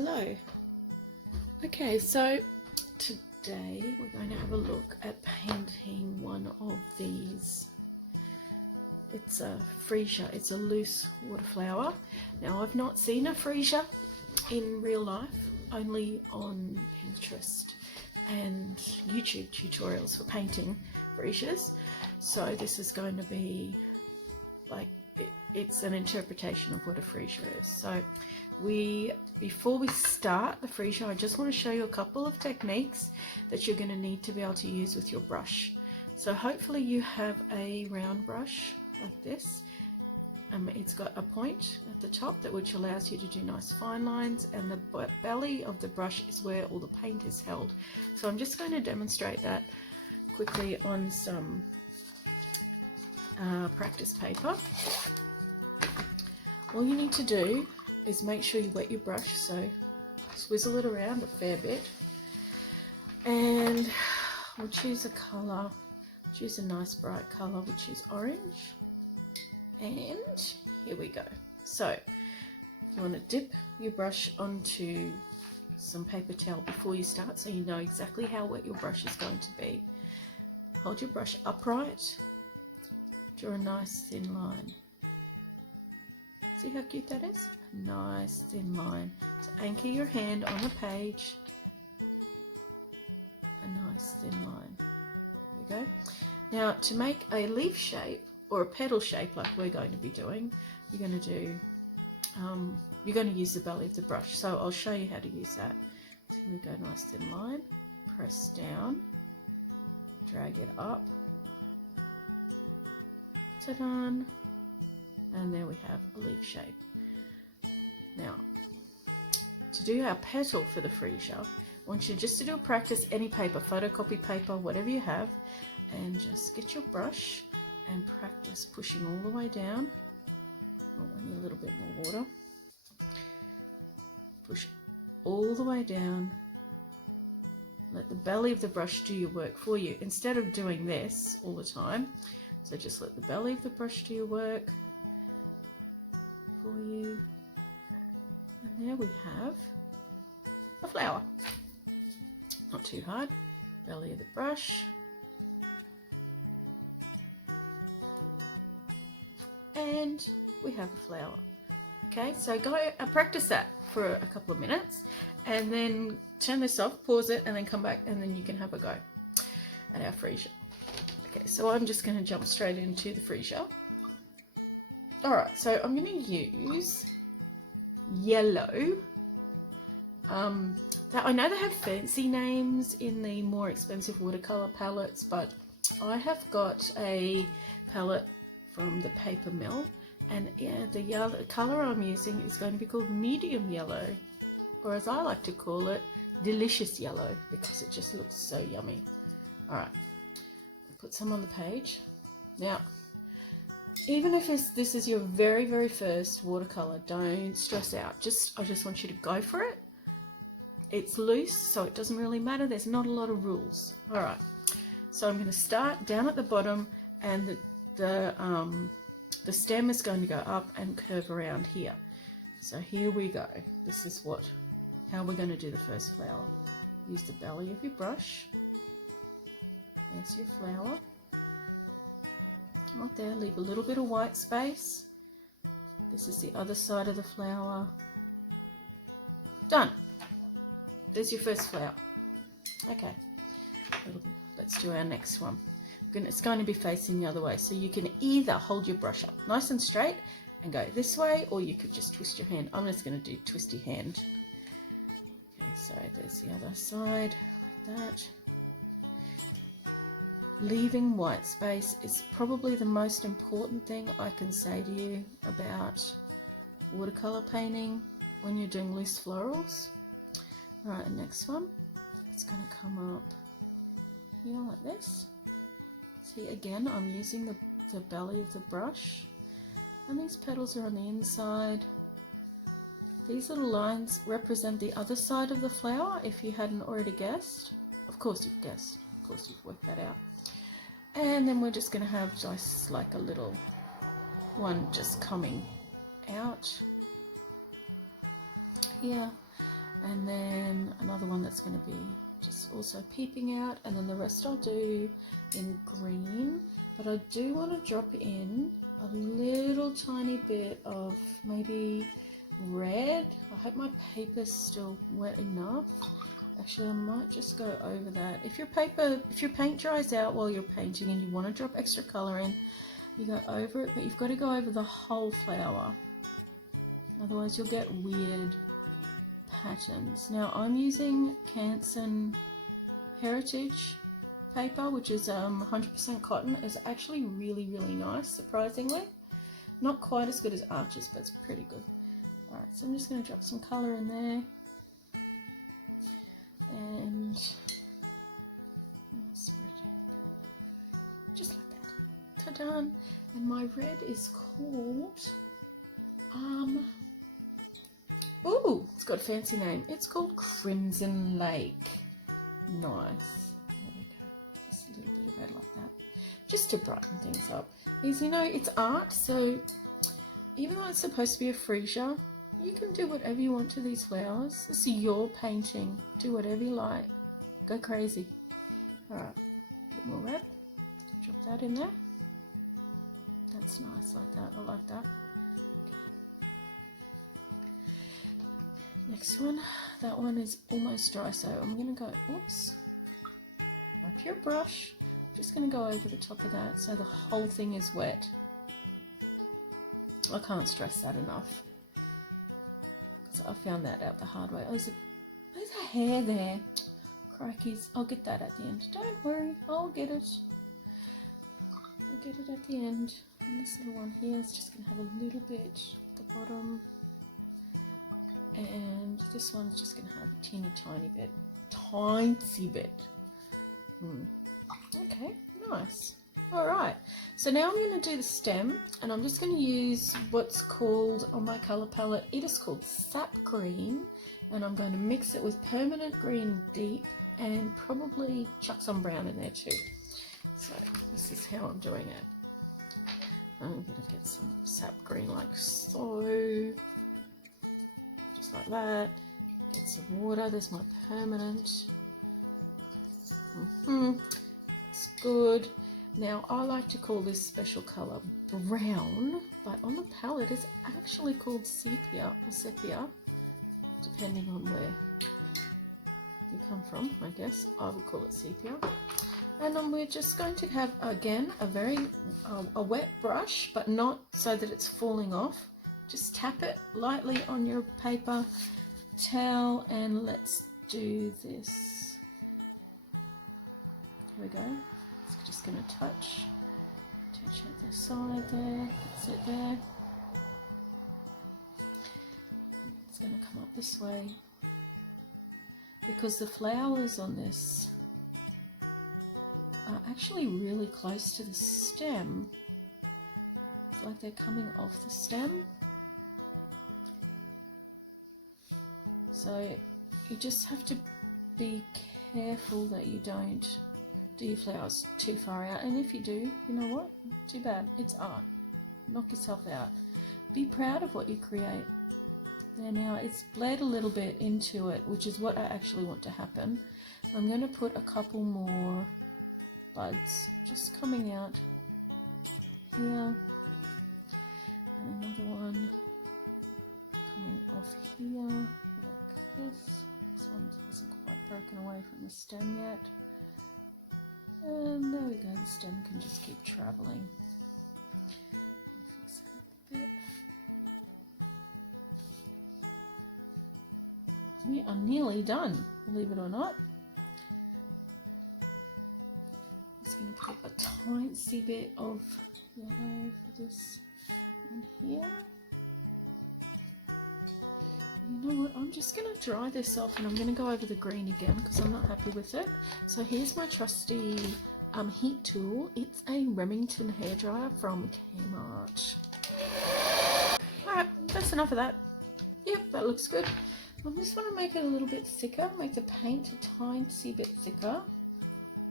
Hello. Okay, so today we're going to have a look at painting one of these. It's a freesia, it's a loose water flower. Now I've not seen a freesia in real life, only on Pinterest and YouTube tutorials for painting freesias. So this is going to be like, it's an interpretation of what a freesia is. So before we start the freesia, I just want to show you a couple of techniques that you're going to need to be able to use with your brush. So hopefully you have a round brush like this. It's got a point at the top which allows you to do nice fine lines, and the belly of the brush is where all the paint is held. So I'm just going to demonstrate that quickly on some practice paper. All you need to do is make sure you wet your brush, so swizzle it around a fair bit, and we'll choose a colour. Choose a nice bright colour, which is orange, and here we go. So you want to dip your brush onto some paper towel before you start, so you know exactly how wet your brush is going to be. Hold your brush upright, draw a nice thin line. See how cute that is? A nice thin line. So anchor your hand on the page. A nice thin line. There we go. Now to make a leaf shape or a petal shape like we're going to be doing, you're going to use the belly of the brush. So I'll show you how to use that. So here we go, nice thin line. Press down. Drag it up. Ta-da! And there we have a leaf shape. Now, to do our petal for the freesia, I want you just to do a practice, any paper, photocopy paper, whatever you have, and just get your brush and practice pushing all the way down. Oh, I need a little bit more water. Push all the way down. Let the belly of the brush do your work for you, instead of doing this all the time. So just let the belly of the brush do your work for you, and there we have a flower. Not too hard. Belly of the brush, and we have a flower. Okay, so go practice that for a couple of minutes, and then turn this off, pause it, and then come back, and then you can have a go at our freesia. Okay, so I'm just going to jump straight into the freesia. Alright, so I'm going to use yellow. I know they have fancy names in the more expensive watercolour palettes, but I have got a palette from the paper mill, and yeah, the yellow colour I'm using is going to be called medium yellow, or as I like to call it, delicious yellow, because it just looks so yummy. Alright, put some on the page. Now, even if this is your very first watercolour, don't stress out. I just want you to go for it. It's loose, so it doesn't really matter. There's not a lot of rules. All right, so I'm going to start down at the bottom, and the stem is going to go up and curve around here. So here we go. This is how we're going to do the first flower. Use the belly of your brush. There's your flower. Right there, leave a little bit of white space. This is the other side of the flower. Done. There's your first flower. Okay, let's do our next one. It's going to be facing the other way, so you can either hold your brush up nice and straight and go this way, or you could just twist your hand. I'm just going to do twisty hand. Okay, so there's the other side, like that. Leaving white space is probably the most important thing I can say to you about watercolour painting when you're doing loose florals. Right, the next one, it's going to come up here like this. See, again, I'm using the belly of the brush, and these petals are on the inside. These little lines represent the other side of the flower, if you hadn't already guessed. Of course you've guessed, of course you've worked that out. And then we're just going to have just like a little one just coming out here, and then another one that's going to be just also peeping out, and then the rest I'll do in green. But I do want to drop in a little tiny bit of maybe red. I hope my paper's still wet enough. Actually, I might just go over that. If your paint dries out while you're painting and you want to drop extra colour in, you go over it, but you've got to go over the whole flower. Otherwise you'll get weird patterns. Now I'm using Canson Heritage paper, which is 100% cotton. It's actually really, really nice, surprisingly. Not quite as good as Arches, but it's pretty good. Alright, so I'm just going to drop some colour in there. And spread it just like that. Ta-da! And my red is called ooh, it's got a fancy name. It's called Crimson Lake. Nice. There we go. Just a little bit of red like that, just to brighten things up. Because you know it's art, so even though it's supposed to be a freesia, you can do whatever you want to these flowers. This is your painting. Do whatever you like. Go crazy. Alright, a bit more red. Drop that in there. That's nice like that. I like that. Next one. That one is almost dry, so I'm going to go, oops. Wipe your brush. I'm just going to go over the top of that so the whole thing is wet. I can't stress that enough. I found that out the hard way. Oh, there's a hair there. Crikeys. I'll get that at the end. Don't worry, I'll get it. I'll get it at the end. And this little one here is just going to have a little bit at the bottom. And this one's just going to have a teeny tiny bit. Tiny bit. Okay, nice. Alright, so now I'm going to do the stem, and I'm just going to use what's called, on my colour palette, it is called Sap Green, and I'm going to mix it with Permanent Green Deep, and probably chuck some brown in there too. So this is how I'm doing it. I'm going to get some Sap Green like so, just like that. Get some water, there's my Permanent. That's good. Now, I like to call this special colour brown, but on the palette it's actually called sepia, or sepia, depending on where you come from, I guess. I would call it sepia. And then we're just going to have, again, a wet brush, but not so that it's falling off. Just tap it lightly on your paper towel, and let's do this. Here we go. Just going to touch at the side there, that's it there. It's going to come up this way because the flowers on this are actually really close to the stem. It's like they're coming off the stem. So you just have to be careful that you don't do your flowers too far out, and if you do, you know what? Too bad. It's art. Knock yourself out. Be proud of what you create. There now, it's bled a little bit into it, which is what I actually want to happen. I'm going to put a couple more buds just coming out here, and another one coming off here like this. This one hasn't quite broken away from the stem yet. And there we go, the stem can just keep travelling. Fix that a bit. We are nearly done, believe it or not. I'm just going to put a tiny bit of yellow for this one here. You know what, I'm just going to dry this off, and I'm going to go over the green again because I'm not happy with it. So here's my trusty heat tool. It's a Remington hairdryer from Kmart. Alright, that's enough of that. Yep, that looks good. I just want to make it a little bit thicker, make the paint a tiny bit thicker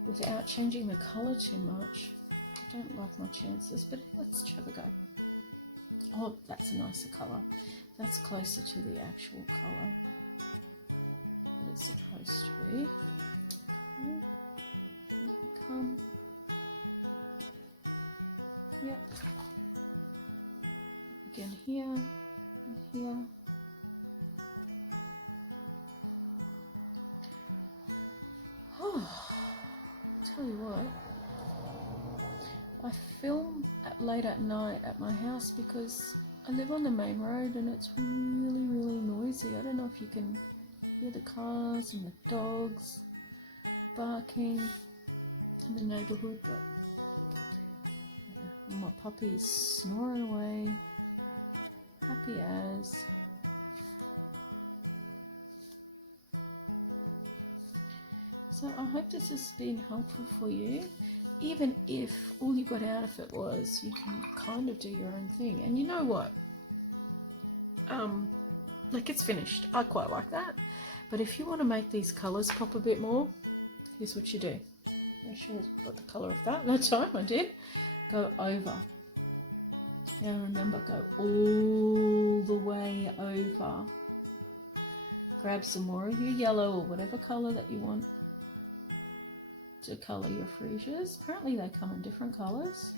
without changing the colour too much. I don't like my chances, but let's have a go. Oh, that's a nicer colour. That's closer to the actual colour. that it's supposed to be. Okay. Come. Yep. Again here and here. Oh, tell you what, I film late at night at my house because I live on the main road and it's really, really noisy. I don't know if you can hear the cars and the dogs barking in the neighbourhood, but yeah, my puppy is snoring away, happy as. So I hope this has been helpful for you, even if all you got out of it was you can kind of do your own thing. And you know what? Like, it's finished. I quite like that. But if you want to make these colours pop a bit more, here's what you do. Make sure I've got the colour of that time I did. Go over. Now remember, go all the way over. Grab some more of your yellow or whatever colour that you want to colour your freesias. Apparently they come in different colours,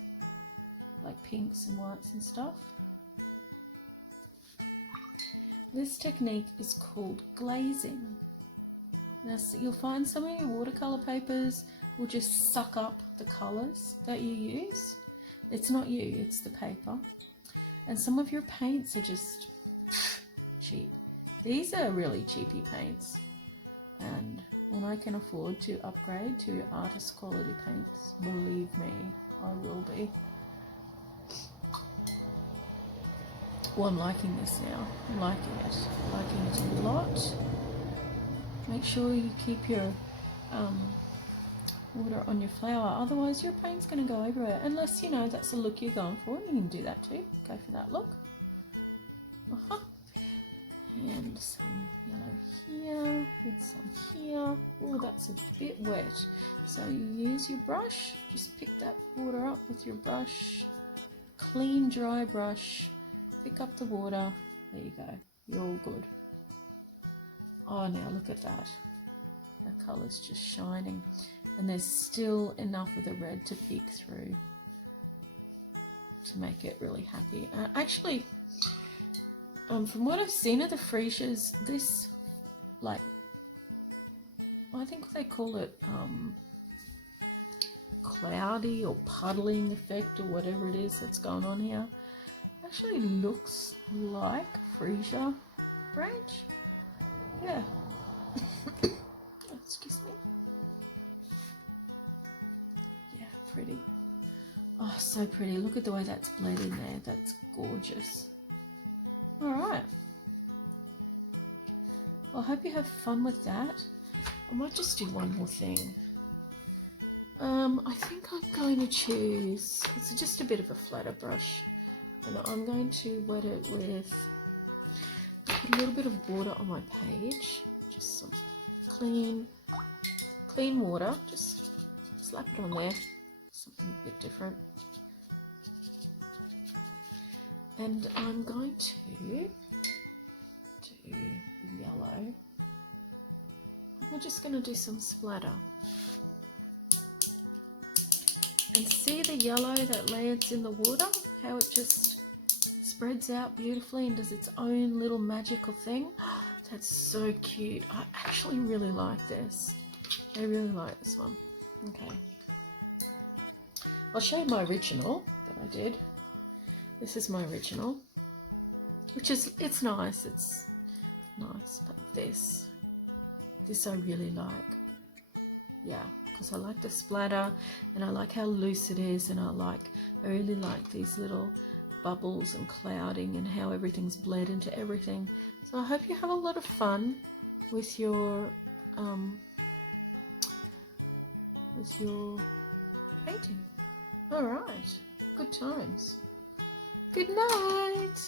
like pinks and whites and stuff. This technique is called glazing. Now you'll find some of your watercolour papers will just suck up the colours that you use. It's not you, it's the paper. And some of your paints are just cheap. These are really cheapy paints. And when I can afford to upgrade to artist quality paints, believe me, I will be. Well, I'm liking this now. I'm liking it. Liking it a lot. Make sure you keep your water on your flower, otherwise your paint's going to go everywhere. Unless, you know, that's the look you're going for. You can do that too. Go for that look. And some yellow here, and some here. Oh, that's a bit wet. So you use your brush, just pick that water up with your brush. Clean, dry brush. Pick up the water. There you go. You're all good. Oh, now look at that. The colour's just shining. And there's still enough of the red to peek through to make it really happy. Actually, from what I've seen of the freesias, this, like, I think they call it cloudy or puddling effect or whatever it is that's going on here, actually looks like freesia branch. Yeah. Excuse me. Yeah, pretty. Oh, so pretty. Look at the way that's bled in there. That's gorgeous. Alright. Well, I hope you have fun with that. I might just do one more thing. I think I'm going to choose, it's just a bit of a flatter brush. And I'm going to wet it with a little bit of water on my page. Just some clean water. Just slap it on there. Something a bit different. And I'm going to do yellow. We're just going to do some splatter. And see the yellow that lands in the water? How it just spreads out beautifully and does its own little magical thing? That's so cute. I actually really like this. I really like this one. Okay. I'll show you my original that I did. This is my original, which is, it's nice, but this I really like. Yeah, because I like the splatter and I like how loose it is, and I really like these little bubbles and clouding and how everything's bled into everything. So I hope you have a lot of fun with your painting. All right, good times. Good night.